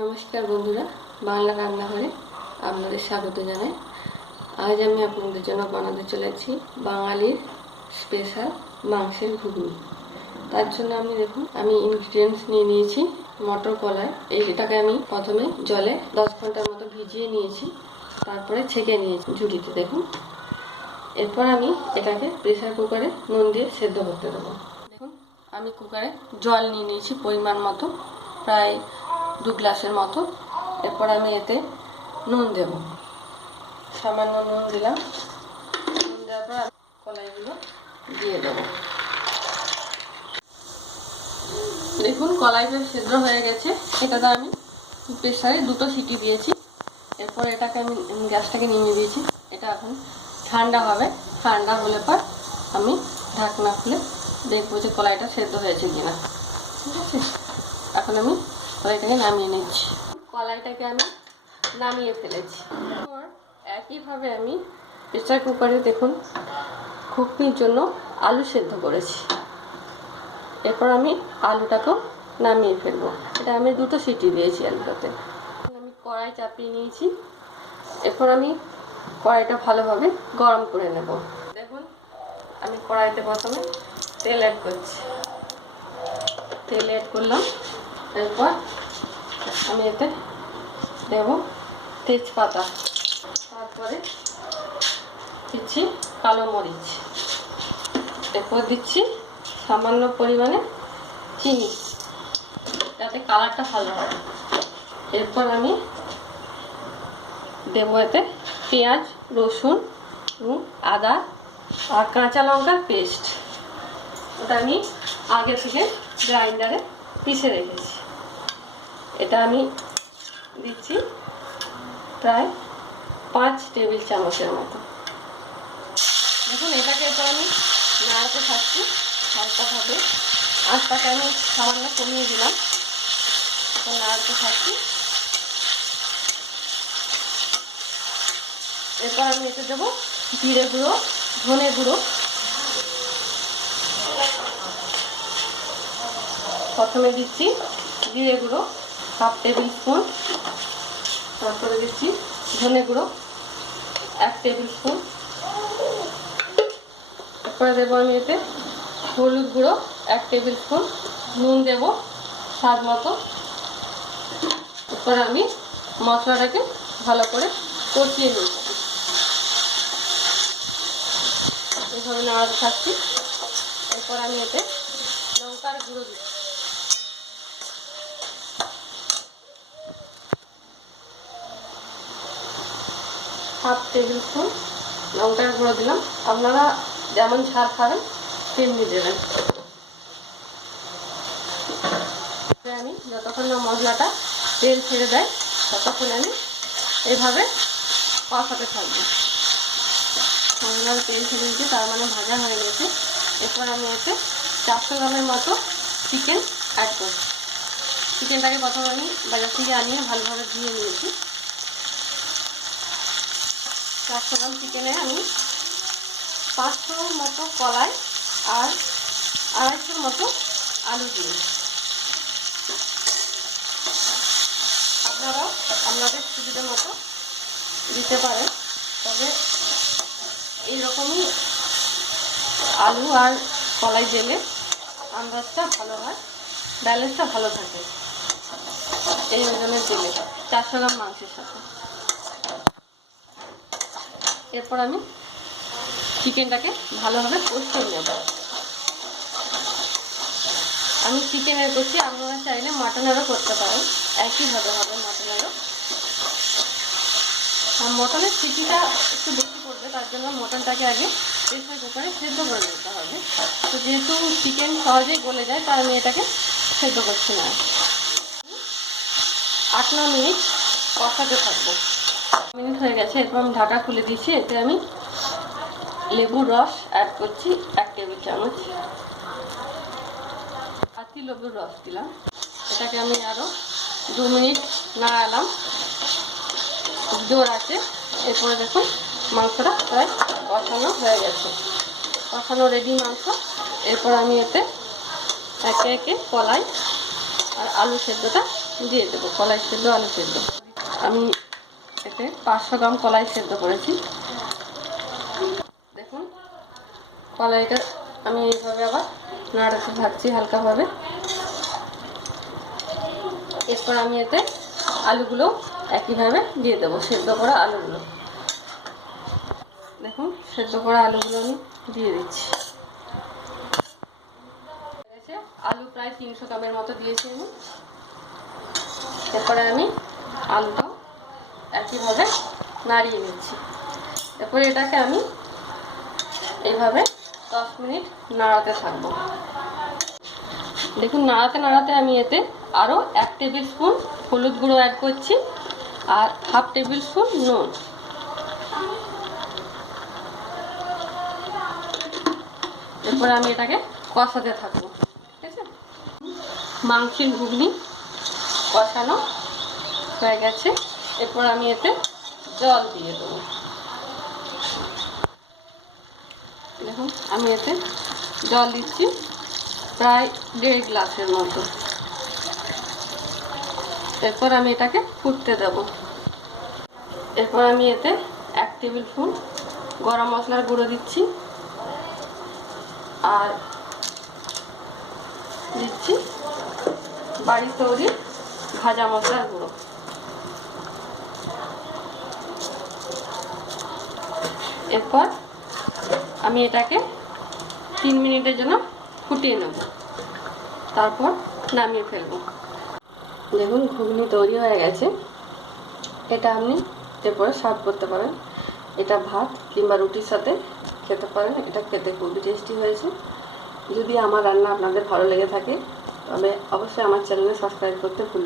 নমস্কার বন্ধুরা, বাংলা রান্নাঘরে আপনাদের স্বাগত জানাই। আজ আমি আপনাদের জন্য বানাতে চলেছি বাঙালির স্পেশাল মাংসের ঘুগনি। তার জন্য আমি দেখুন, আমি ইনগ্রিডিয়েন্টস নিয়ে নিয়েছি মটর কলাই এইটাকে আমি প্রথমে জলে দশ ঘণ্টার মতো ভিজিয়ে নিয়েছি, তারপরে ছেঁকে নিয়েছি ঝুড়িতে, দেখুন। এরপর আমি এটাকে প্রেসার কুকারে নুন দিয়ে সেদ্ধ করতে দেবো। দেখুন, আমি কুকারে জল নিয়ে নিয়েছি পরিমাণ মতো, প্রায় দু গ্লাসের মতো। এরপর আমি এতে নুন দেব। সামান্য নুন দিলাম। নুন দেওয়ার পর কলাইগুলো দিয়ে দেবো। দেখুন কলাইটা সেদ্ধ হয়ে গেছে। এটাতে আমি প্রেসারে দুটো সিটি দিয়েছি। এরপর এটাকে আমি গ্যাসটাকে নিয়ে দিয়েছি। এটা এখন ঠান্ডা হবে। ঠান্ডা হলে পর আমি ঢাকনা খুলে দেখব যে কলাইটা সেদ্ধ হয়েছে কিনা। ঠিক আছে? এখন আমি কলাইটাকে নামিয়ে নিচ্ছি। কলাইটাকে আমি নামিয়ে ফেলেছি। একইভাবে আমি প্রেসার কুকারে দেখুন ঘুগনির জন্য আলু সেদ্ধ করেছি। এরপর আমি আলুটাকেও নামিয়ে ফেলব। এটা আমি দুটো সিটি দিয়েছি আলুটাতে। আমি কড়াই চাপিয়ে নিয়েছি। এরপর আমি কড়াইটা ভালোভাবে গরম করে নেব। দেখুন, আমি কড়াইতে প্রথমে তেল অ্যাড করছি। তেল অ্যাড করলাম। এরপর আমি এতে দেব তেজপাতা। তারপরে দিচ্ছি কালো মরিচ। এরপর দিচ্ছি সামান্য পরিমাণে চিনি, যাতে কালারটা ভালো হয়। এরপর আমি দেবো এতে পেঁয়াজ, রসুন আদা আর কাঁচা লঙ্কার পেস্ট। ওটা আমি আগে থেকে গ্রাইন্ডারে পিষে রেখেছি। এটা আমি দিচ্ছি প্রায় পাঁচ টেবিল চামচের মতো। দেখুন, এটাকে এটা আমি নাড়াতে থাকছি হালকাভাবে। আঁচটাকে আমি সামান্য কমিয়ে দিলাম। এখন নাড়াতে থাকছি। এরপর আমি এতে দেবো জিরে গুঁড়ো, ধনে গুঁড়ো। প্রথমে দিচ্ছি জিরে গুঁড়ো, হাফ টেবিল স্পুন। তারপরে দিচ্ছি ধনে গুঁড়ো, এক টেবিল স্পুন। তারপরে দেবো আমি এতে হলুদ গুঁড়ো, এক টেবিল স্পুন। নুন দেব স্বাদ মতো। এরপর আমি মশলাটাকে ভালো করে কষিয়ে নিই এইভাবে নাড়াতে থাকছি এরপর আমি এতে লঙ্কার গুঁড়ো দিচ্ছি। হাফ টেবিল স্পুন লঙ্কার গুঁড়ো দিলাম। আপনারা যেমন ঝাল খাবেন, তেমনি দেবেন। আমি যতক্ষণ না মশলাটা তেল ছেড়ে দেয়, ততক্ষণ আমি এইভাবে কষাতে থাকব মশলার তেল ছেড়ে দিচ্ছি তার মানে ভাজা হয়ে গেছে। এরপর আমি এতে চারশো গ্রামের মতো চিকেন অ্যাড করছি চিকেনটাকে প্রথমে আমি বাজার থেকে আনিয়ে ভালোভাবে ধুয়ে নিয়েছি। গ্রাম চিকেনে আমি পাঁচশোর মতো কলাই আর আড়াইশোর মতো আলু দিয়ে আপনারাও আপনাদের সুবিধা মতো দিতে পারেন, তবে এইরকমই আলু আর কলাই দিলে আন্দাজটা ভালো হয়, ব্যালেন্সটা ভালো থাকে। এই ওজনের দিলে চারশো গ্রাম মাংসের সাথে। এরপর আমি চিকেনটাকে ভালোভাবে কষিয়ে নেব। আমি চিকেনের করছি আপনারা চাইলে মাটনেরও করতে পারেন। একইভাবে হবে মটনেরও। আর মটনের সিটিটা একটু বেশি পড়বে তার জন্য মটনটাকে আগে প্রেসার কুকারে সেদ্ধ করে নিতে হবে। তো যেহেতু চিকেন সহজেই গলে যায়, তাই আমি এটাকে সেদ্ধ করছি না। আট ন মিনিট কষাতে থাকব। মিনিট হয়ে গেছে, এরপর আমি ঢাকা খুলে দিয়েছি, এতে আমি লেবুর রস অ্যাড করছি, এক টেবিল চামচ। আতি লেবুর রস দিলাম। এটাকে আমি আরও দু মিনিট নাড়ালাম। জোর আছে। এরপরে দেখুন, মাংসটা প্রায় কষানো হয়ে গেছে। কষানো রেডি মাংস। এরপর আমি এতে একে একে কলাই আর আলু সেদ্ধটা দিয়ে দেবো। কলাই সেদ্ধ, আলু সেদ্ধ। আমি এতে পাঁচশো গ্রাম কলাই সেদ্ধ করেছি। দেখুন, কলাইটা আমি এইভাবে আবার নাড়াতে থাকছি হালকাভাবে। এরপর আমি এতে আলুগুলো একইভাবে দিয়ে দেবো, সেদ্ধ করা আলুগুলো। দেখুন, সেদ্ধ করা আলুগুলো আমি দিয়ে দিচ্ছি। আলু প্রায় তিনশো গ্রামের মতো দিয়েছি আমি। এরপরে আমি আলুটাও একইভাবে নাড়িয়ে নিচ্ছি। এরপরে এটাকে আমি এইভাবে দশ মিনিট নাড়াতে থাকব। দেখুন, নাড়াতে নাড়াতে আমি এতে আরও এক টেবিল স্পুন হলুদ গুঁড়ো অ্যাড করছি আর হাফ টেবিল স্পুন নুন। এরপরে আমি এটাকে কষাতে থাকব, ঠিক আছে? মাংসের ঘুগনি কষানো হয়ে গেছে। এরপর আমি এতে জল দিয়ে দেবো। দেখুন, আমি এতে জল দিচ্ছি প্রায় দেড় গ্লাসের মতো। এরপর আমি এটাকে ফুটতে দেব। এরপর আমি এতে এক টেবিল স্পুন গরম মশলার গুঁড়ো দিচ্ছি আর দিচ্ছি বাড়ি তৈরি ভাজা মশলার গুঁড়ো। এরপর আমি এটাকে তিন মিনিটের জন্য ফুটিয়ে নেব। তারপর নামিয়ে ফেলব। দেখুন, ঘুগনি তৈরি হয়ে গেছে। এটা আপনি এরপরে সার্ভ করতে পারেন। এটা ভাত কিংবা রুটির সাথে খেতে পারেন। এটা খেতে খুবই টেস্টি হয়েছে। যদি আমার রান্না আপনাদের ভালো লেগে থাকে, তবে অবশ্যই আমার চ্যানেলে সাবস্ক্রাইব করতে ভুলবেন।